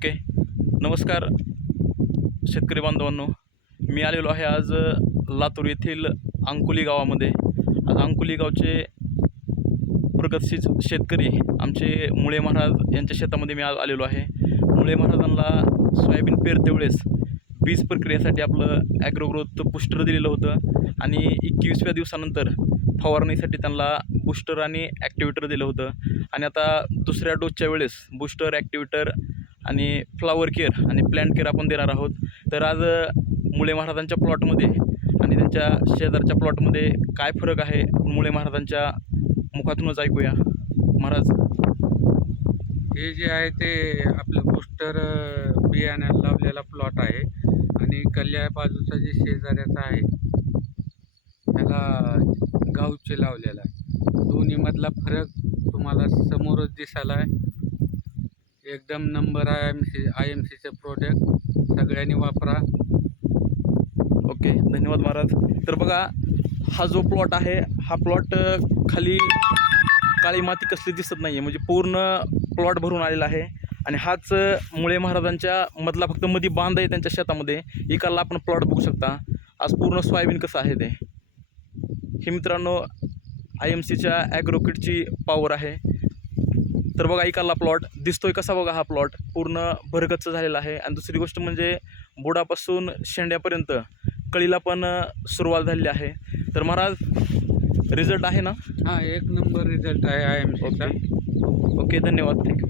Okay. नमस्कार शेतकरी बांधवांनो, मी आलेलो आहे आज लातूर येथील अंकुली गावामध्ये. आज अंकुली गावचे प्रगतशील शेतकरी आमचे मुळे महाराज यांच्या शेतामध्ये मी आज आलेलो आहे. मुळे महाराजांना सोयाबीन पेरते वेळेस बीज प्रक्रियेसाठी आपलं ॲग्रोग्रोथ बूस्टर दिलेलं होतं आणि 21व्या दिवसानंतर फवारणीसाठी त्यांना बूस्टर आणि ॲक्टिवेटर दिलं होतं. आणि आता दुसऱ्या डोसच्या वेळेस बूस्टर, ॲक्टिवेटर आणि फ्लावर केअर आणि प्लॅन्ट केअर आपण देणार आहोत. तर आज मुळे महाराजांच्या प्लॉटमध्ये आणि त्यांच्या शेजारच्या प्लॉटमध्ये काय फरक आहे मुळे महाराजांच्या मुखातूनच ऐकूया. महाराज, हे जे आहे ते आपलं बूस्टर बियाण्याला लावलेला प्लॉट आहे आणि कल्ल्या बाजूचा जे शेजाऱ्याचा आहे त्याला गावचे लावलेला आहे. दोन्हीमधला फरक तुम्हाला समोरच दिसायला आहे. एकदम नंबर आय एम सीचं प्रोडक्ट सगळ्यांनी वापरा. ओके, धन्यवाद महाराज. तर बघा, हा जो प्लॉट आहे हा प्लॉट खाली काळी माती कसली दिसत नाही आहे, म्हणजे पूर्ण प्लॉट भरून आलेला आहे. आणि हाच मुळे महाराजांच्या मधला फक्त मध्ये बांध आहे त्यांच्या शेतामध्ये. इकडला आपण प्लॉट बघू शकता. आज पूर्ण सोयाबीन कसं आहे ते. हे मित्रांनो आय एम सीच्या ॲग्रोकिटची पॉवर आहे. तर बघा इकडला प्लॉट दिसतोय कसा, बघा हा प्लॉट पूर्ण भरगच्च झालेला आहे. आणि दुसरी गोष्ट म्हणजे बुडापासून शेंड्यापर्यंत कळीला पण सुरुवात झालेली आहे. तर महाराज, रिझल्ट आहे ना? हां, एक नंबर रिझल्ट आहे आय एम सीचा. ओके, धन्यवाद, थँक्यू.